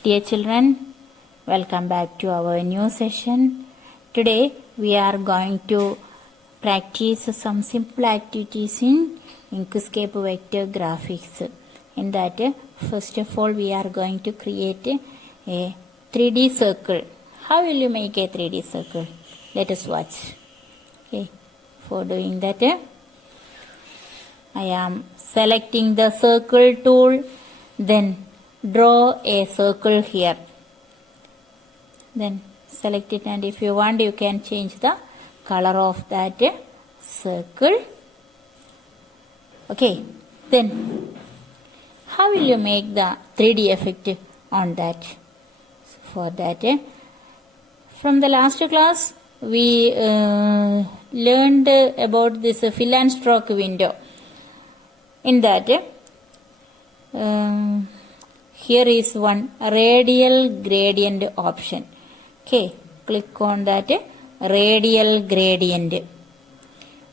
Dear children, welcome back to our new session. Today we are going to practice some simple activities in Inkscape vector graphics. In that, first of all, we are going to create a 3D circle. How will you make a 3D circle? Let us watch. Okay. For doing that, I am selecting the circle tool, then draw a circle here. Then select it, and if you want you can change the color of that circle. Okay, then how will you make the 3D effect on that? For that, from the last class we learned about this fill and stroke window. In that, here is one radial gradient option. Okay, click on that radial gradient.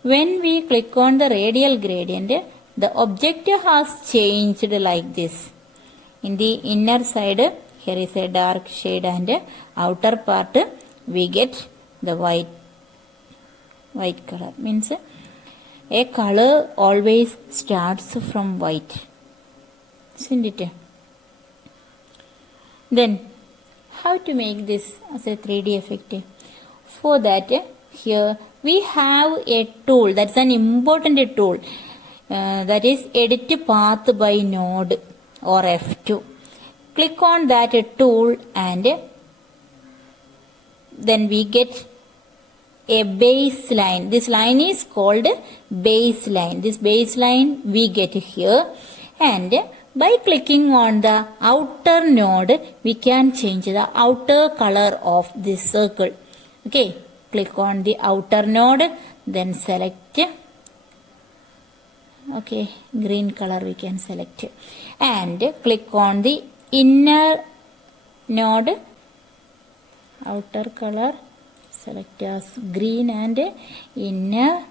When we click on the radial gradient, the object has changed like this. In the inner side, here is a dark shade, and outer part we get the white color. Means a color always starts from white, isn't it? Then how to make this as a 3D effect? For that, here we have a tool, that's an important tool, that is edit path by node or F2. Click on that tool, and then we get a baseline. This line is called baseline. This baseline we get here, and by clicking on the outer node, we can change the outer color of this circle. Okay, click on the outer node, then select, okay, green color we can select, and click on the inner node, outer color select as green, and inner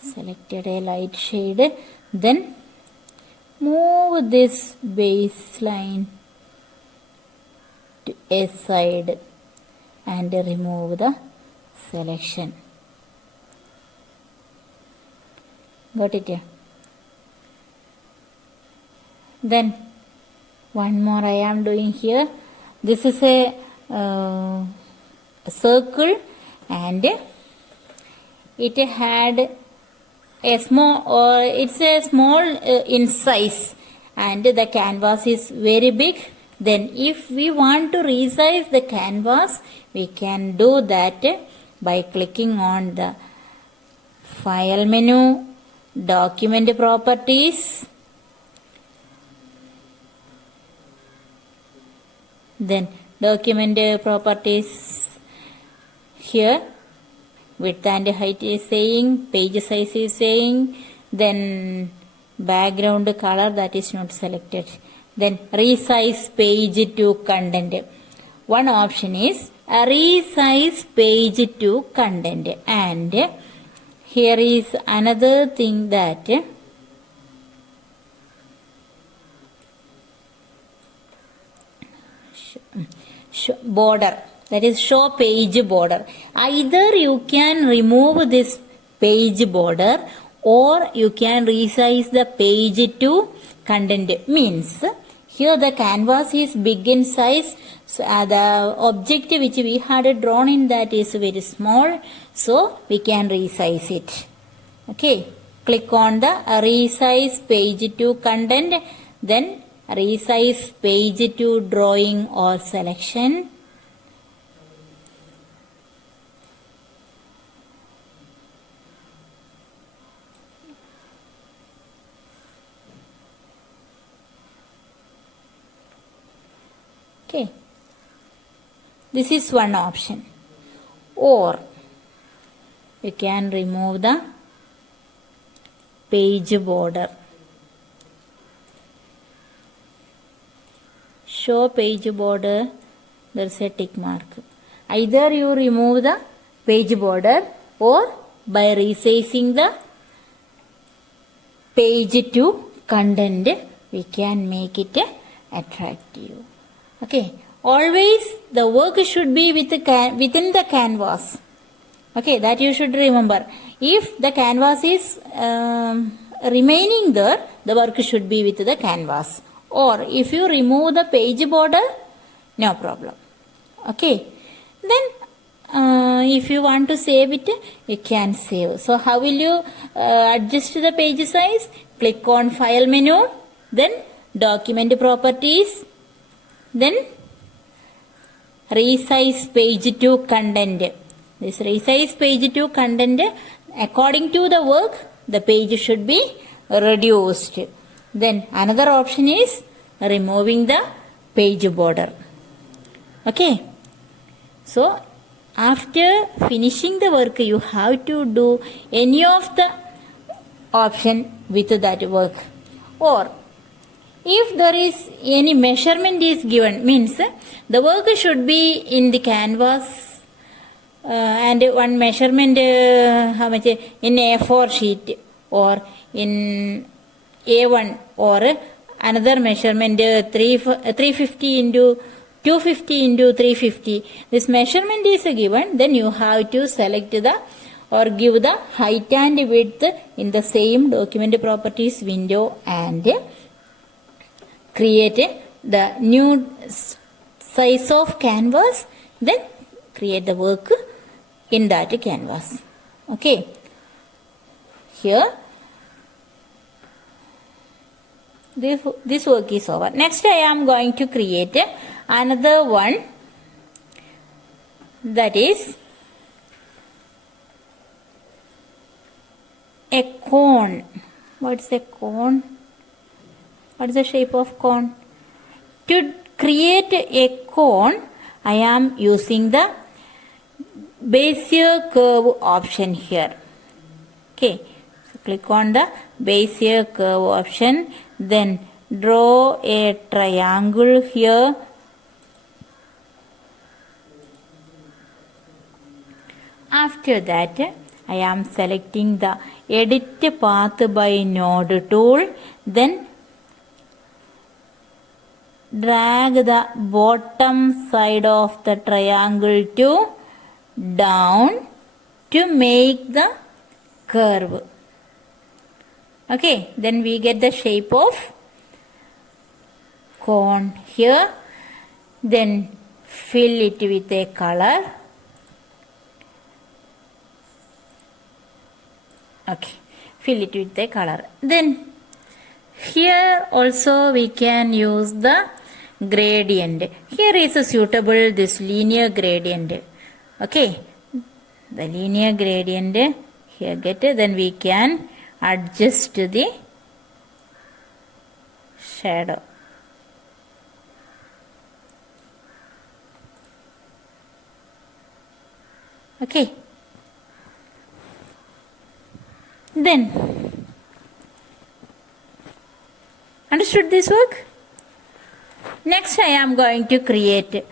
selected a light shade. Then move this baseline to a side and remove the selection. Got it? Then one more I am doing here. This is a circle, and it had a small, it's a small in size, and the canvas is very big. Then if we want to resize the canvas, we can do that by clicking on the file menu, document properties, then document properties. Here width and height is saying, page size is saying, then background color, that is not selected. Then resize page to content. One option is resize page to content, and here is another thing, that border, that is show page border. Either you can remove this page border, or you can resize the page to content. Means here the canvas is big in size, so the object which we had drawn in that is very small, so we can resize it. Okay, click on the resize page to content, then resize page to drawing or selection. Okay, this is one option. Or you can remove the page border. Show page border, there is a tick mark. Either you remove the page border, or by resizing the page to content, we can make it attractive. Okay, always the work should be within the canvas. Okay, that you should remember. If the canvas is remaining there, the work should be with the canvas. Or if you remove the page border, no problem. Okay, then if you want to save it, you can save. So how will you adjust the page size? Click on file menu, then document properties, then resize page to content. This resize page to content, according to the work, the page should be reduced. Then another option is removing the page border. Okay, so after finishing the work, you have to do any of the option with that work. Or if there is any measurement is given, means the work should be in the canvas and one measurement how much in A4 sheet or in A1 or another measurement 350 into 250 into 350. This measurement is given, then you have to select the or give the height and width in the same document properties window and create the new size of canvas, then create the work in that canvas. Okay, here this work is over. Next I am going to create another one, that is a cone. What's a cone? What is the shape of cone? To create a cone, I am using the Bezier curve option here. Okay, so click on the Bezier curve option, then draw a triangle here. After that, I am selecting the edit path by node tool, then drag the bottom side of the triangle to down to make the curve. Okay, then we get the shape of cone here. Then fill it with a color. Okay, fill it with a color. Then here also we can use the gradient. Here is a suitable this linear gradient. Okay, the linear gradient here get, then we can adjust the shadow. Okay, then understood this work? Next I am going to create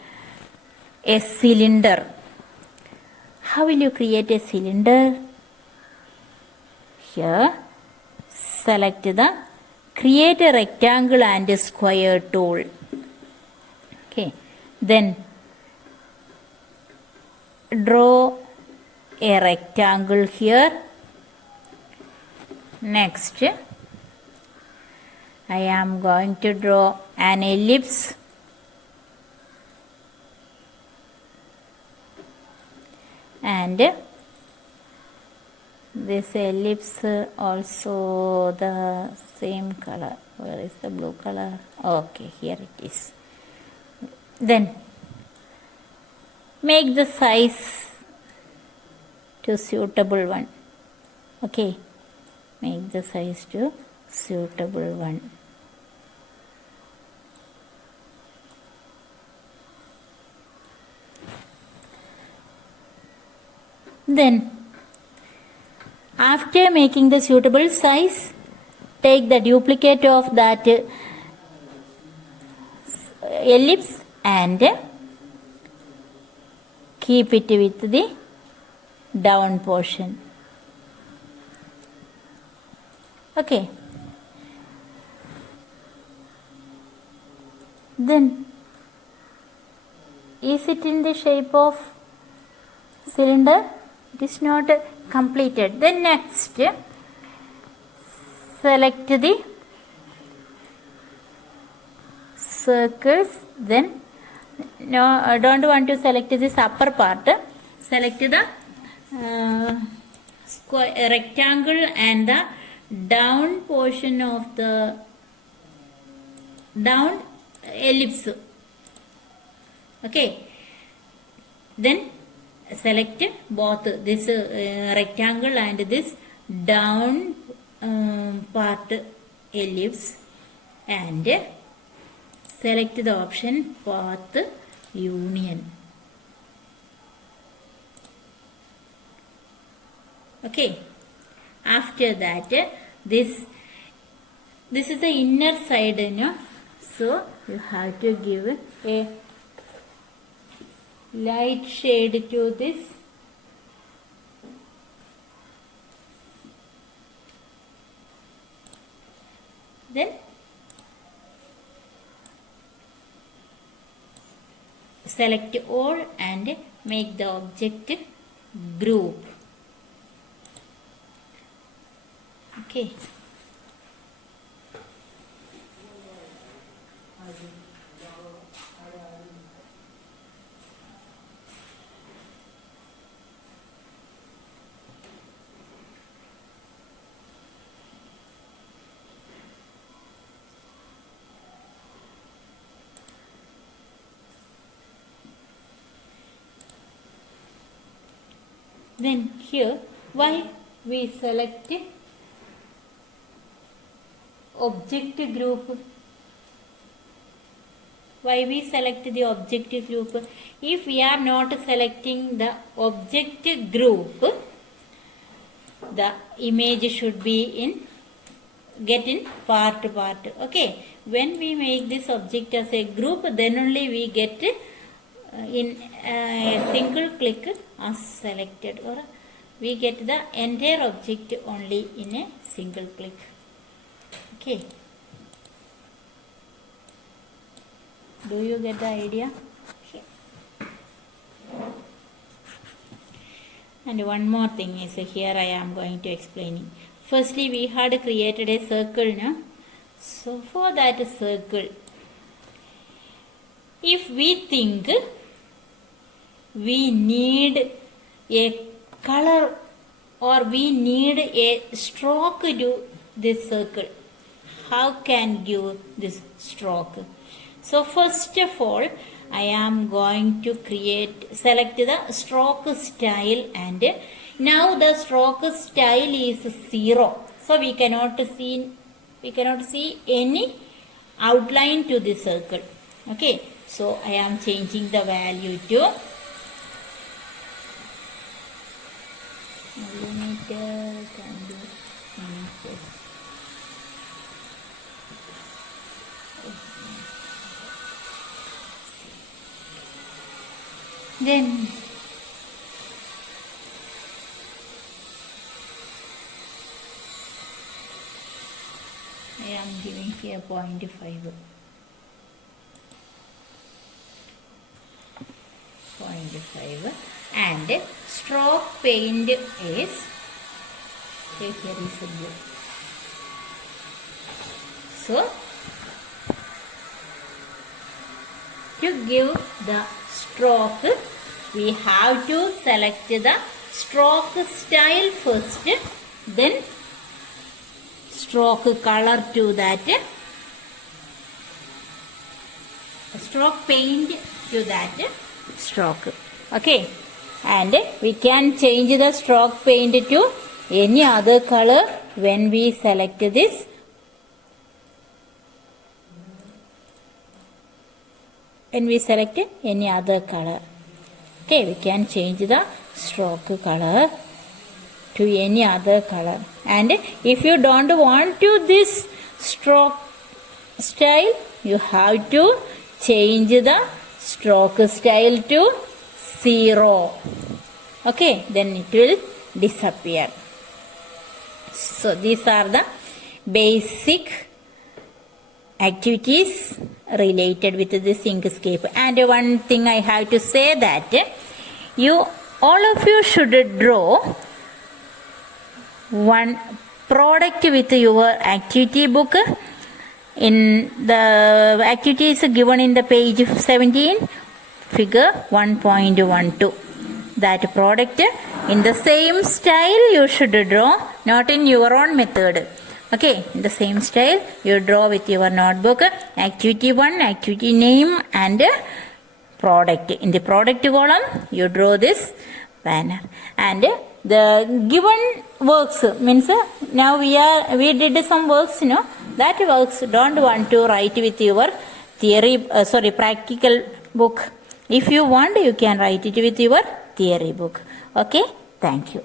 a cylinder. How will you create a cylinder? Here select the create a rectangle and a square tool. Okay, then draw a rectangle here. Next I am going to draw an ellipse. And this ellipse also the same color. Where is the blue color? Okay, here it is. Then make the size to suitable one. Okay, make the size to suitable one. Then after making the suitable size, take the duplicate of that ellipse and keep it with the down portion. Okay, then is it in the shape of cylinder? It is not completed. Then next, select the circles. Then no, I don't want to select this upper part. Select the square rectangle and the down portion of the down ellipse. Okay. Then select both this rectangle and this down part ellipse, and select the option path union. Okay. After that, this is the inner side, so you have to give a light shade to this. Then select all and make the object group. Okay. Then here, why we select object group? Why we select the object group? If we are not selecting the object group, the image should be get in part. Okay. When we make this object as a group, then only we get in a single click as selected, or we get the entire object only in a single click. Okay. Do you get the idea? Okay. And one more thing is here I am going to explain. Firstly, we had created a circle, no? So for that circle, if we think we need a color or we need a stroke to this circle, how can give this stroke? So first of all, I am going to select the stroke style, and now the stroke style is 0. So we cannot see any outline to the circle. Okay. So I am changing the value to millimeter, can be inches. Then I am giving here 0.5. And stroke paint is, here is a blue. So to give the stroke, we have to select the stroke style first, then stroke color to that, stroke paint to that stroke. Okay. And we can change the stroke paint to any other color when we select this. When we select any other color. Okay, we can change the stroke color to any other color. And if you don't want to this stroke style, you have to change the stroke style to 0. Okay, then it will disappear. So these are the basic activities related with this Inkscape. And one thing I have to say that all of you should draw one product with your activity book. In the activities given in the page 17, figure 1.12. That product in the same style you should draw, not in your own method. Okay, in the same style you draw with your notebook, activity 1, activity name and product. In the product column you draw this banner, and the given works means now we did some works, that works don't want to write with your practical book. If you want, you can write it with your theory book. Okay, thank you.